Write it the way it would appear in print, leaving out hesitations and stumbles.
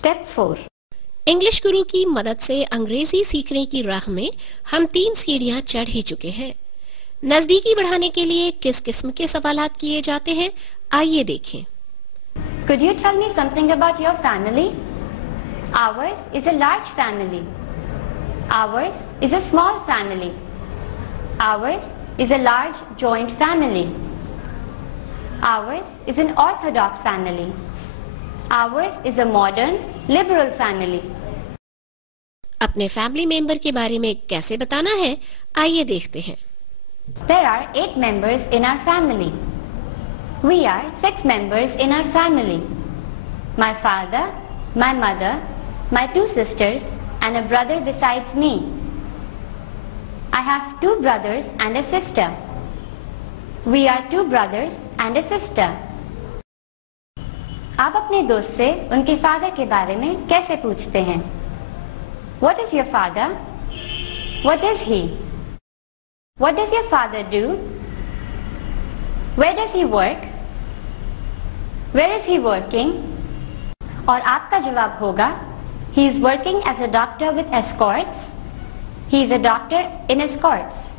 Step 4. English गुरु की मदद से अंग्रेजी सीखने की राह में हम 3 सीढ़ियां चढ़ ही चुके हैं। नजदीकी बढ़ाने के लिए किस किस्म के सवालात किए जाते हैं, आइए देखें। Could you tell me something about your family? Ours is a large family. Ours is a small family. Ours is a large joint family. Ours is an orthodox family. Ours is a modern liberal family. अपने family member के बारे में कैसे बताना है, आइए देखते हैं। There are 8 members in our family. We are 6 members in our family. My father, my mother, my 2 sisters and a brother besides me. I have 2 brothers and a sister. We are 2 brothers and a sister. आप अपने दोस्त से उनके father के बारे में कैसे पूछते हैं? What is your father? What is he? What does your father do? Where does he work? Where is he working? और आपका जवाब होगा, he is working as a doctor with escorts. He is a doctor in escorts.